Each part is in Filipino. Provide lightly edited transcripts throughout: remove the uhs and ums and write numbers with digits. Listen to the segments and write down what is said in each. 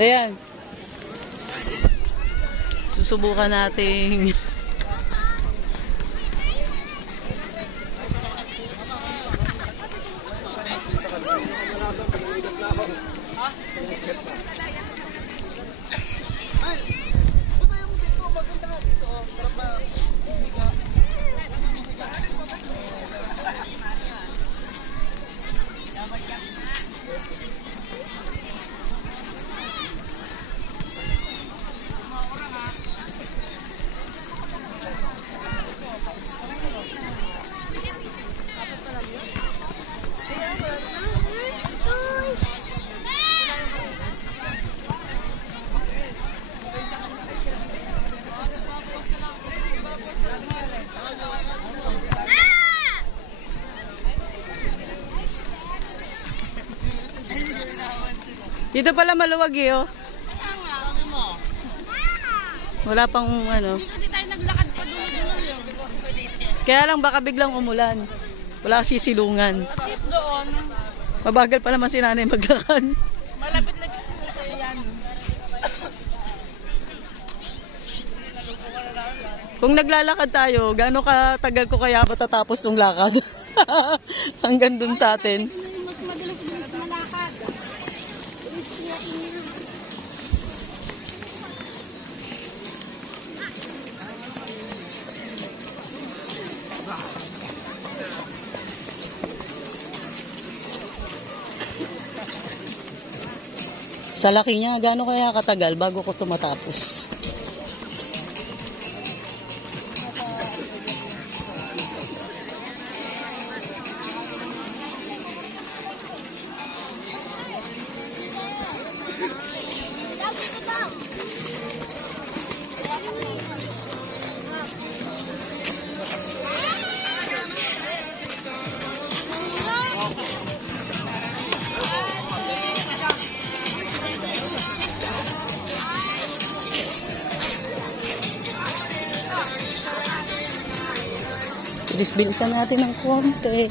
Ayan. Susubukan nating dito pala maluwag eh, oh. Wala pang ano. Hindi kasi tayo naglakad pa dulo-dulo yun. Kaya lang baka biglang umulan. Wala sisilungan. At least doon, Mabagal pa naman si nanay maglakad. malapit-lapit po sa'yo yan. Kung naglalakad tayo, gaano katagal ko kaya matatapos tong lakad? Hanggang dun sa atin. Mas madalas malakad. Sa laki niya, gaano kaya katagal bago ko tumatapos? Bilis-bilisan natin ng konti.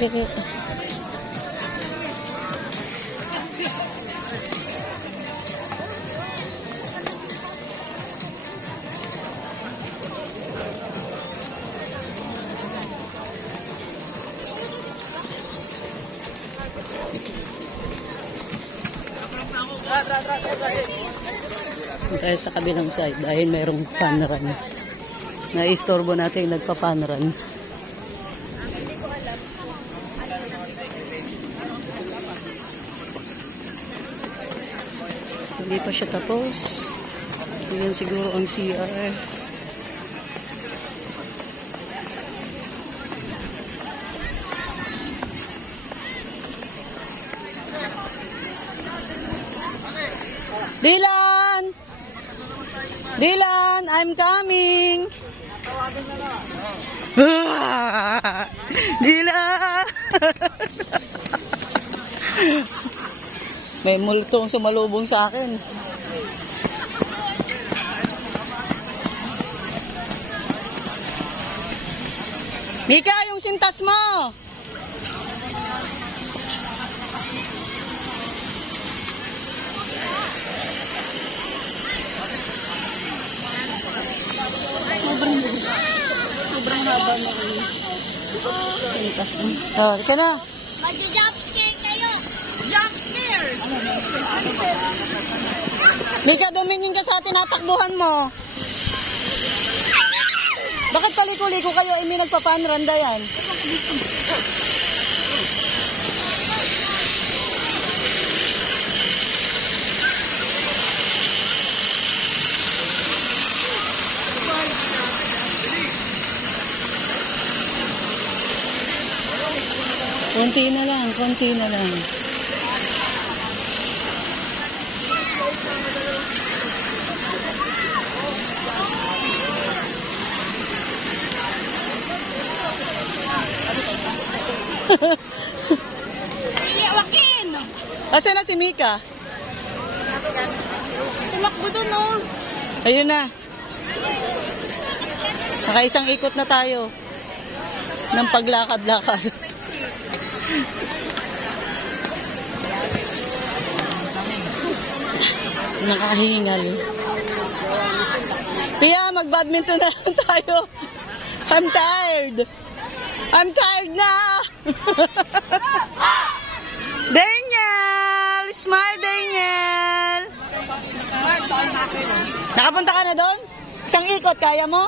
Tayo sa kabilang side dahil mayroong fun run. Na-istorbo natin yung nagpa-fun run. Hindi pa siya tapos. Yan siguro ang CR. Dylan! Dylan, I'm coming! Dylan! May multong sumalubong sa akin. Mika, yung sintas mo! Sobrang haba na kayo. Sintas mo. Oh, ika na. Mag-jump scare kayo! Jump scare! Mika, dumingin ka sa tinatakbuhan mo. Bakit paliko-liko kayo? Hindi nagpapanranda yan. Konti na lang, konti na lang. Iyawakin! Asan na si Mika? Tumakbo doon, no? Ayun na. Nakaisang ikot na tayo ng paglakad-lakad. Nakahingal. Pia, mag-badminton na lang tayo. I'm tired. I'm tired na. Daniel! Smile, Daniel! Nakapunta ka na doon? Isang ikot, kaya mo?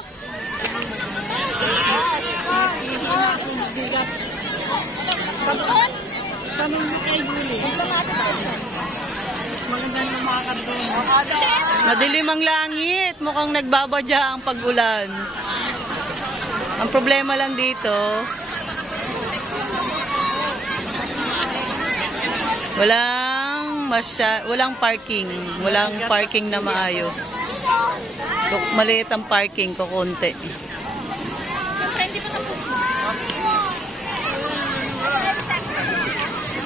Madilim ang langit. Mukhang nagbabadya ang pag-ulan. Ang problema lang dito, walang parking. Walang parking na maayos. Maliit ang parking ko konti. Siyempre, hindi pa tapos.